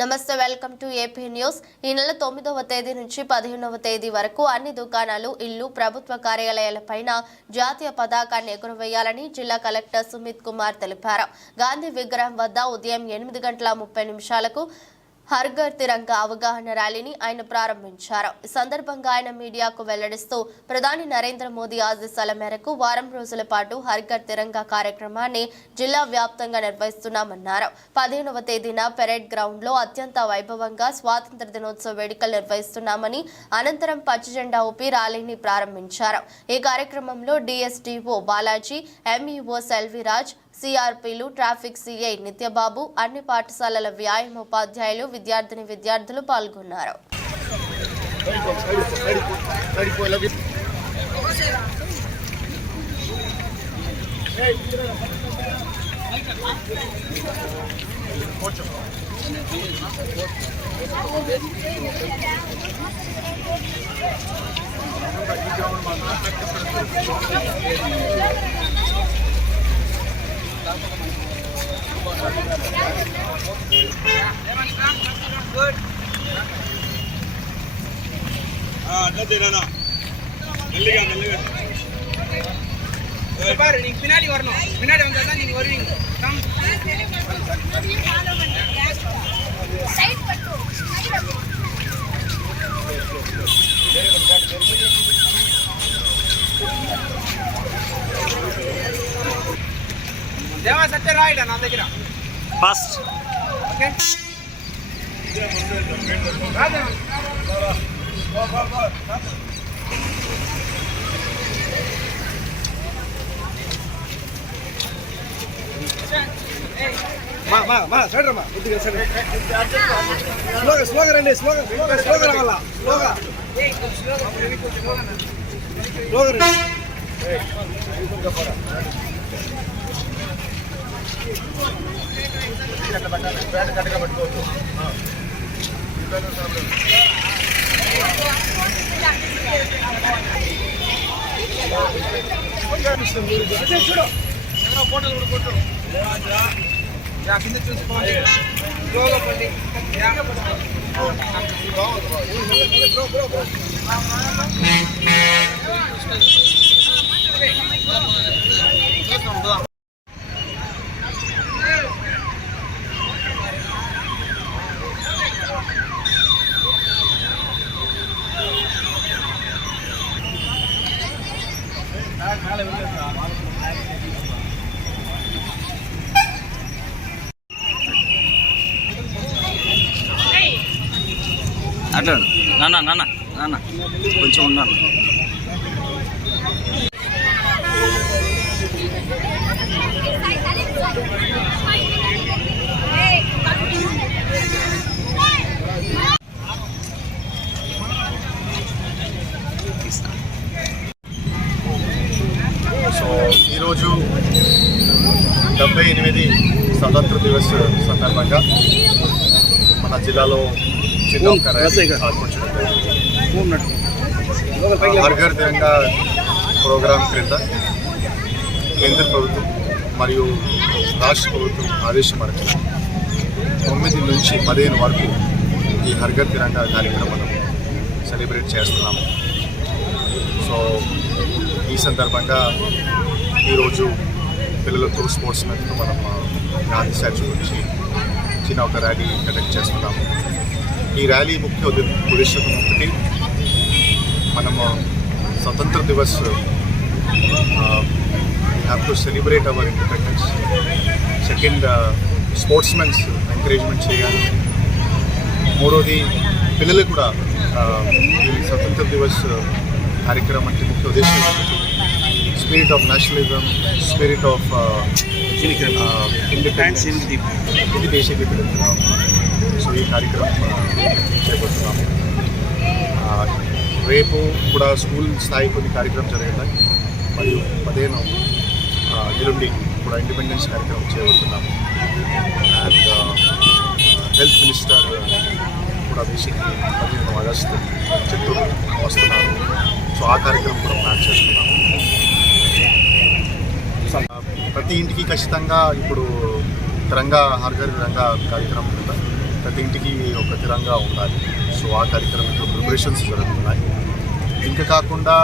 నమస్తే, welcome to AP news. ఈ నెల 9వ తేదీ నుంచి 15వ తేదీ వరకు అన్ని దుకాణాలు, ఇళ్లు, ప్రభుత్వ కార్యాలయాలపైన జాతీయ పతాకాన్ని ఎగురవేయాలని జిల్లా కలెక్టర్ సుమిత్ కుమార్ తెలిపారు. గాంధీ విగ్రహం వద్ద ఉదయం 8:30 హర్ ఘర్ తిరంగా అవగాహన ర్యాలీని ఆయన ప్రారంభించారు. ఈ సందర్భంగా ఆయన మీడియాకు వెల్లడిస్తూ ప్రధాని నరేంద్ర మోదీ ఆదేశాల మేరకు వారం రోజుల పాటు హర్ ఘర్ తిరంగా కార్యక్రమాన్ని జిల్లా వ్యాప్తంగా నిర్వహిస్తున్నామన్నారు. 15వ తేదీన పెరేడ్ గ్రౌండ్ లో అత్యంత వైభవంగా స్వాతంత్ర దినోత్సవ వేడుకలు నిర్వహిస్తున్నామని, అనంతరం పచ్చి జెండా ఊపి ర్యాలీని ప్రారంభించారు. ఈ కార్యక్రమంలో డిఎస్డిఓ బాలాజీ, ఎంఈఓ సెల్విరాజ్, సిఆర్పీలు, ట్రాఫిక్ సిఐ నిత్యబాబు, అన్ని పాఠశాలల వ్యాయామోపాధ్యాయులు, విద్యార్థులు పాల్గొన్నారు. Good. Nana. Nalliga. Super. Ning pinadi varno. Pinadi vandada ning varing. Come. Side pattu. Deva satte right na దగ్గర. Fast. Okay. Ma, side rama. Slogan రండి, slogan రావాలా. Slogan రండి. పట్టుకోవచ్చు. చూడు ఫోటోలు కూడా కొట్టు. కింద చూసుకోండి. అట్లా నాన్న కొంచెం ఉన్నాను. సో ఈరోజు 78 స్వతంత్ర దివస్ సందర్భంగా మన జిల్లాలో హర్ ఘర్ తిరంగా ప్రోగ్రాం క్రింద కేంద్ర ప్రభుత్వం మరియు రాష్ట్ర ప్రభుత్వం ఆదేశం మేరకు 9 నుంచి 15 వరకు ఈ హర్ ఘర్ తిరంగా కార్యక్రమం మనం సెలబ్రేట్ చేస్తున్నాము. సో ఈ సందర్భంగా ఈరోజు పిల్లలతో స్పోర్ట్స్ మెన్తో మనం గాంధీ స్టాచ్యూ నుంచి చిన్న ఒక ర్యాలీ కండక్ట్ చేస్తున్నాము. ఈ ర్యాలీ ముఖ్య ఉద్దేశం ఒకటి, మనము స్వతంత్ర దివస్ have to celebrate our independence. Second, sports mens encouragement చేయాలి. మూడోది, పిల్లలు కూడా ఈ స్వతంత్ర దివస్ కార్యక్రమానికి ముఖ్య ఉద్దేశం spirit of nationalism, spirit of independence ఇది బేసిక్లీ పెడుతున్నాం. సో ఈ కార్యక్రమం చేపడుతున్నాము. రేపు కూడా స్కూల్ స్థాయి కొన్ని కార్యక్రమం జరుగుతాయి. మరియు 15 ఎల్లుండి కూడా ఇండిపెండెన్స్ కార్యక్రమం చేయబోతున్నాము. అండ్ హెల్త్ మినిస్టర్ కూడా బేసిక్లీ 15 ఆగస్టు చిత్తూరు వస్తున్నారు. సో ఆ కార్యక్రమం కూడా ప్లాన్ చేస్తున్నాము. ప్రతి ఇంటికి ఖచ్చితంగా ఇప్పుడు తిరంగా హర్ ఘర్ తిరంగా కార్యక్రమం కింద ప్రతి ఇంటికి ఒక తిరంగా ఉండాలి. సో ఆ కార్యక్రమంలో ప్రిపరేషన్స్ జరుగుతున్నాయి. ఇంకా కాకుండా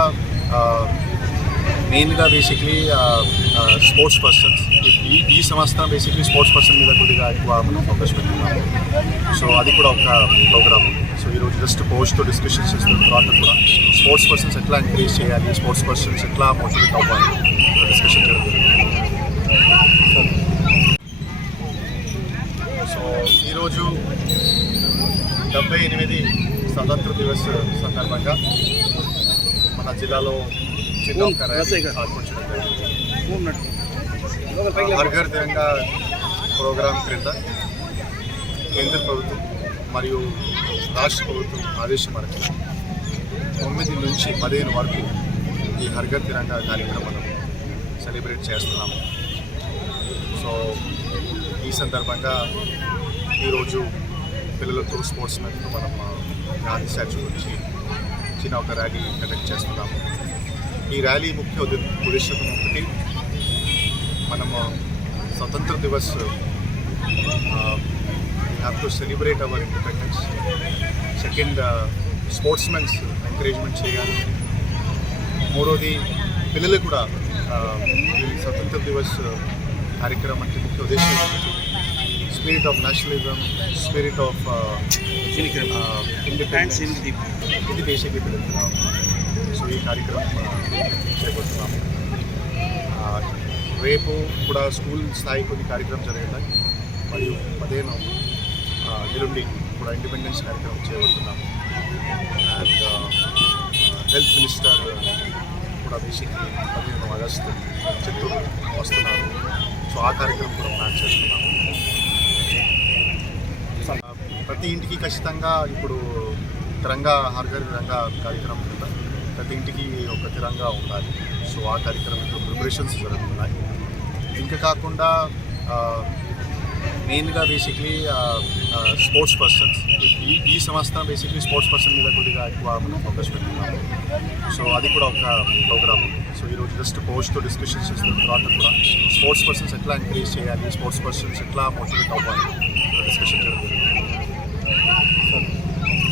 మెయిన్గా బేసిక్లీ స్పోర్ట్స్ పర్సన్స్ ఈ సంవత్సరం బేసిక్లీ స్పోర్ట్స్ పర్సన్ మీద కొద్దిగా ఎక్కువ మనం ఫోకస్ పెట్టుకున్నాము. సో అది కూడా ఒక ప్రోగ్రామ్ ఉంది. సో ఈరోజు జస్ట్ పోస్ట్తో డిస్కషన్స్ చేస్తున్న తర్వాత కూడా స్పోర్ట్స్ పర్సన్స్ ఎట్లా ఎంకరేజ్ చేయాలి, స్పోర్ట్స్ పర్సన్స్ ఎట్లా మోటివేట్ అవ్వాలి డిస్కషన్ జరుగుతుంది. సో ఈరోజు 78 స్వతంత్ర దివస్ సందర్భంగా మన జిల్లాలో చిన్న ఒక ర్యాలీ ఆర్పించడం జరిగింది. హర్ ఘర్ తిరంగా ప్రోగ్రాం క్రింద కేంద్ర ప్రభుత్వం మరియు రాష్ట్ర ప్రభుత్వం ఆదేశం మేరకు 9 నుంచి 15 వరకు ఈ హర్ ఘర్ తిరంగా కార్యక్రమం సెలబ్రేట్ చేస్తున్నాము. సో ఈ సందర్భంగా ఈరోజు పిల్లలతో స్పోర్ట్స్ మెన్తో మనం గాంధీ స్టాచ్యూ నుంచి చిన్న ఒక ర్యాలీ కండక్ట్ చేస్తున్నాము. ఈ ర్యాలీ ముఖ్య ఉద్దేశం ఒకటి, మనము స్వతంత్ర దివస్ we have to celebrate our independence. Second, sports mens encouragement చేయాలి. మూడోది, పిల్లలు కూడా ఈ స్వతంత్ర దివస్ కార్యక్రమానికి ముఖ్య ఉద్దేశం ఒకటి, spirit of nationalism, spirit of independence, ఇది బేసిక్గా తెలుపుతున్నాం. సో ఈ కార్యక్రమం చేపడుతున్నాము. రేపు కూడా స్కూల్ స్థాయి కొన్ని కార్యక్రమం జరుగుతాయి. మరియు 15 ఎల్లుండి కూడా ఇండిపెండెన్స్ కార్యక్రమం చేపడుతున్నాము. అండ్ హెల్త్ మినిస్టర్ కూడా బేసిక్లీ 15 ఆగస్టు చిత్తూరు వస్తున్నారు. సో ఆ కార్యక్రమం కూడా ప్లాన్ చేస్తున్నాము. ప్రతి ఇంటికి ఖచ్చితంగా ఇప్పుడు తిరంగా హర్ ఘర్ తిరంగా కార్యక్రమం కింద ప్రతి ఇంటికి ఒక తిరంగా ఉండాలి. సో ఆ కార్యక్రమంలో ప్రిపరేషన్స్ జరుగుతున్నాయి. ఇంకా కాకుండా మెయిన్గా బేసిక్లీ స్పోర్ట్స్ పర్సన్స్ ఈ సంవత్సరం బేసిక్లీ స్పోర్ట్స్ పర్సన్ మీద కొద్దిగా ఎక్కువ మనం ఫోకస్ పెట్టుకున్నాము. సో అది కూడా ఒక ప్రోగ్రామ్ ఉంది. సో ఈరోజు జస్ట్ పోస్ట్తో డిస్కషన్స్ చేస్తున్న తర్వాత కూడా స్పోర్ట్స్ పర్సన్స్ ఎట్లా ఎంకరేజ్ చేయాలి, స్పోర్ట్స్ పర్సన్స్ ఎట్లా మోటివేట్ అవ్వాలి డిస్కషన్ జరుగుతుంది.